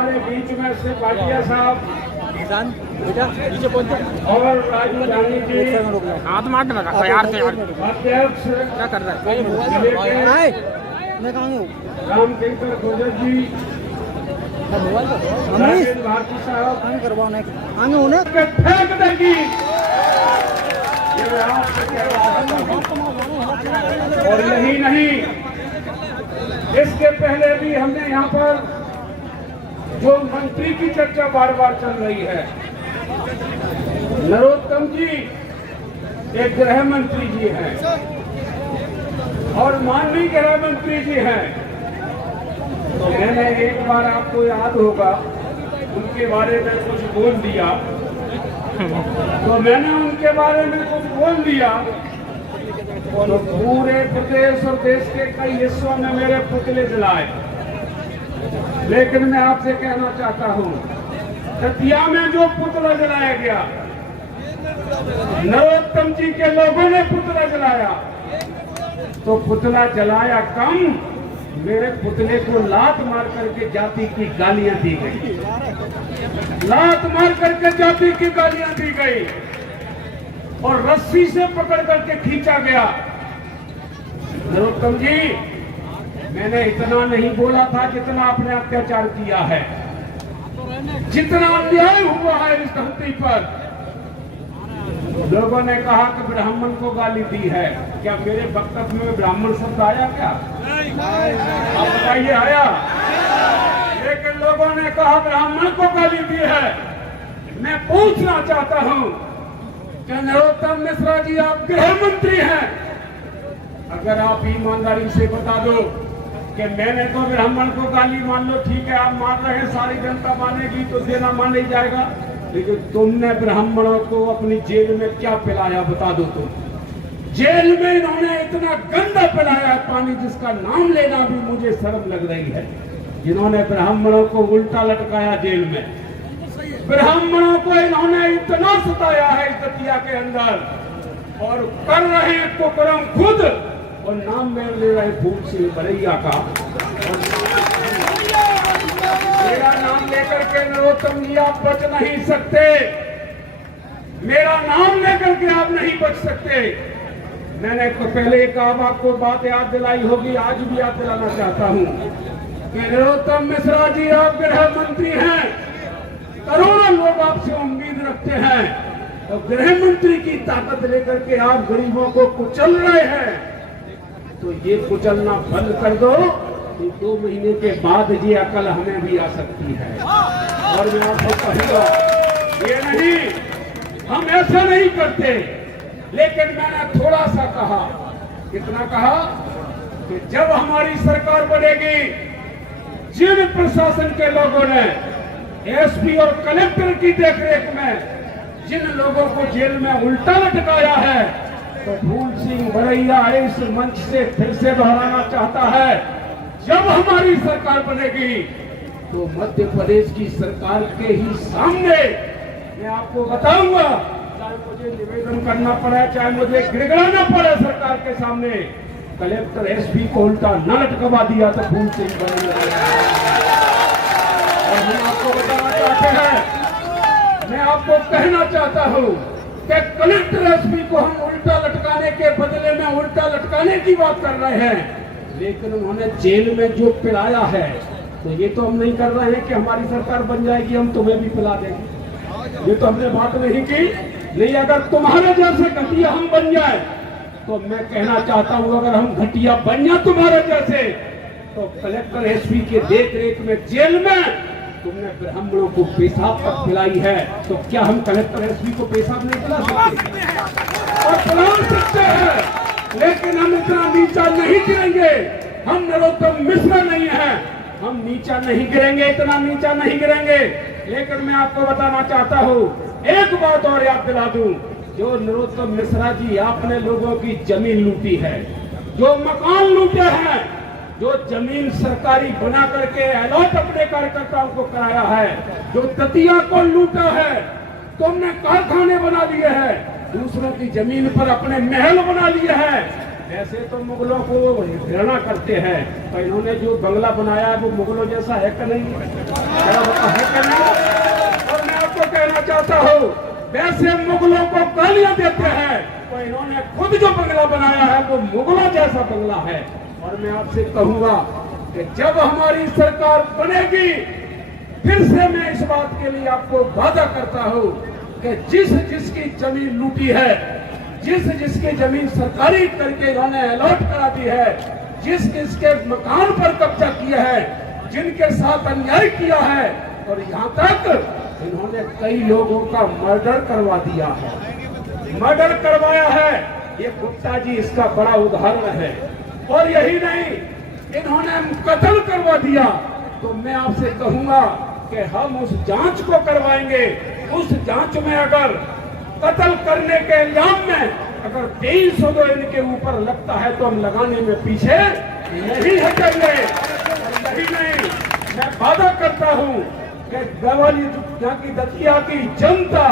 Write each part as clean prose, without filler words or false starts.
हमारे बीच में से भाटिया साहब और राजू जानी जी हाथ मारने लगा यार से यार अध्यक्ष क्या कर रहा जिले के मैं कहाँ हूँ रामशंकर गुजर जी राजेंद्र भारती साहब आगे करवाने आगे होने के फेंक देगी ये मैं आपसे कहना चाहता हूं। और यही नहीं, इसके पहले भी हमने यहाँ पर जो मंत्री की चर्चा बार बार चल रही है, नरोत्तम जी एक गृह मंत्री जी हैं और माननीय गृह मंत्री जी हैं। तो मैंने एक बार, आपको याद होगा, उनके बारे में कुछ बोल दिया, तो मैंने उनके बारे में कुछ बोल दिया तो पूरे प्रदेश और देश के कई हिस्सों में मेरे पुतले जलाए। लेकिन मैं आपसे कहना चाहता हूं, दतिया में जो पुतला जलाया गया, नरोत्तम जी के लोगों ने पुतला जलाया, तो पुतला जलाया कम, मेरे पुतले को लात मार करके जाति की गालियां दी गई, लात मार करके जाति की गालियां दी गई और रस्सी से पकड़ करके खींचा गया। नरोत्तम जी, मैंने इतना नहीं बोला था जितना आपने अत्याचार किया है, जितना अन्याय हुआ है इस धरती पर। लोगों ने कहा कि ब्राह्मण को गाली दी है, क्या मेरे वक्तव्य में ब्राह्मण शब्द आया क्या? आप बताइए, आया? लेकिन लोगों ने कहा ब्राह्मण को गाली दी है। मैं पूछना चाहता हूं कि नरोत्तम मिश्रा जी, आप गृह मंत्री हैं, अगर आप ईमानदारी से बता दो कि मैंने तो ब्राह्मण को गाली, मान लो ठीक है आप मान रहे हैं, सारी जनता मानेगी तो देना मान ही जाएगा, लेकिन तुमने ब्राह्मणों को अपनी जेल में क्या पिलाया बता दो। तुम जेल में इन्होंने इतना गंदा पिलाया पानी जिसका नाम लेना भी मुझे शर्म लग रही है। जिन्होंने ब्राह्मणों को उल्टा लटकाया जेल में, ब्राह्मणों को इन्होंने इतना सताया है इस दतिया के अंदर, और कर रहे कुकर्म खुद, और नाम में ले रहे फूल सिंह बरैया का। मेरा नाम लेकर के नरोत्तम जी आप बच नहीं सकते, मेरा नाम लेकर के आप नहीं बच सकते। मैंने पहले एक आपको बात याद दिलाई होगी, आज भी याद दिलाना चाहता हूं कि नरोत्तम मिश्रा जी आप गृह मंत्री हैं, करोड़ों लोग आपसे उम्मीद रखते हैं, तो गृह मंत्री की ताकत लेकर के आप गरीबों को कुचल रहे हैं, तो ये कुचलना बंद कर दो। 2 महीने के बाद ये अकल हमें भी आ सकती है। और मैं आपको कहूंगा, ये नहीं, हम ऐसा नहीं करते, लेकिन मैंने थोड़ा सा कहा, कितना कहा कि जब हमारी सरकार बनेगी, जिन प्रशासन के लोगों ने एसपी और कलेक्टर की देखरेख में जिन लोगों को जेल में उल्टा लटकाया है, तो फूल सिंह बरैया इस मंच से फिर से दोहराना चाहता है, जब हमारी सरकार बनेगी तो मध्य प्रदेश की सरकार के ही सामने मैं आपको बताऊंगा, चाहे मुझे निवेदन करना पड़े, चाहे मुझे गिड़गिड़ाना पड़े सरकार के सामने, कलेक्टर एसपी को उल्टा न लटकवा दिया तो फूल सिंह बरैया। और हम आपको बताना चाहते हैं, मैं आपको कहना चाहता हूं कि कलेक्टर एसपी को हम उल्टा लटकाने के बदले में उल्टा लटकाने की बात कर रहे हैं, लेकिन उन्होंने जेल में जो पिलाया है, तो ये तो हम नहीं कर रहे हैं कि हमारी सरकार बन जाएगी हम तुम्हें भी पिला देंगे, ये तो हमने बात नहीं की। नहीं, अगर तुम्हारे जैसे घटिया हम बन जाए, तो मैं कहना चाहता हूं, अगर हम घटिया बन जाए तुम्हारे जैसे, तो कलेक्टर एसपी के देख रेख में जेल में तुमने ब्राह्मणों को पेशाब तक पिलाई है, तो क्या हम कलेक्टर एसपी को पेशाब नहीं पिला सकते? और पिला सकते हैं, लेकिन हम इतना नीचा नहीं गिरेंगे। हम नरोत्तम मिश्रा नहीं है, हम नीचा नहीं गिरेंगे, इतना नीचा नहीं गिरेंगे। लेकिन मैं आपको बताना चाहता हूँ, एक बात और याद दिला दूं, जो नरोत्तम मिश्रा जी आपने लोगों की जमीन लूटी है, जो मकान लूटे हैं, जो जमीन सरकारी बना करके अलॉट अपने कार्यकर्ताओं को कराया है, जो दतिया को लूटा है, तुमने कारखाने बना दिए हैं, दूसरों की जमीन पर अपने महल बना लिए हैं, ऐसे तो मुगलों को घृणा करते हैं, पर इन्होंने जो बंगला बनाया है वो मुगलों जैसा है कि नहीं? क्या है कि नहीं? और मैं आपको कहना चाहता हूँ, वैसे मुगलों को गालियां देते हैं, तो इन्होंने खुद जो बंगला बनाया है वो मुगलों जैसा बंगला है। और मैं आपसे कहूंगा कि जब हमारी सरकार बनेगी, फिर से मैं इस बात के लिए आपको वादा करता हूँ कि जिस जिसकी जमीन लूटी है, जिस जिसकी जमीन सरकारी करके इन्होंने अलॉट करा दी है, जिस जिसके मकान पर कब्जा किया है, जिनके साथ अन्याय किया है, और यहाँ तक इन्होंने कई लोगों का मर्डर करवा दिया है, मर्डर करवाया है। ये गुप्ता जी इसका बड़ा उदाहरण है। और यही नहीं, इन्होंने कत्ल करवा दिया। तो मैं आपसे कहूंगा कि हम उस जांच को करवाएंगे। उस जांच में अगर कत्ल करने के इल्जाम में अगर 2302 इनके ऊपर लगता है तो हम लगाने में पीछे नहीं हटेंगे। और यही नहीं, मैं वादा करता हूं कि ग्वालियर की दतिया की जनता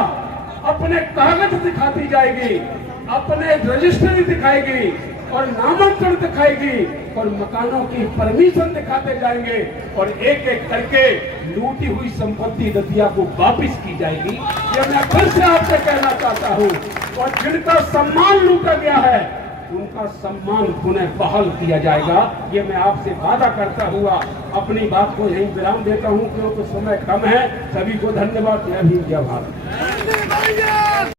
अपने कागज दिखाती जाएगी, अपने रजिस्ट्री दिखाएगी और नामांकन दिखाएगी और मकानों की परमिशन दिखाते जाएंगे, और एक एक करके लूटी हुई संपत्ति दतिया को वापस की जाएगी। ये मैं फिर से आपसे कहना चाहता हूँ। और जिनका सम्मान लूटा गया है उनका सम्मान पुनः बहाल किया जाएगा। ये मैं आपसे वादा करता हुआ अपनी बात को यहीं विराम देता हूँ, क्योंकि समय कम है। सभी को धन्यवाद। जय भीम, जय भारत।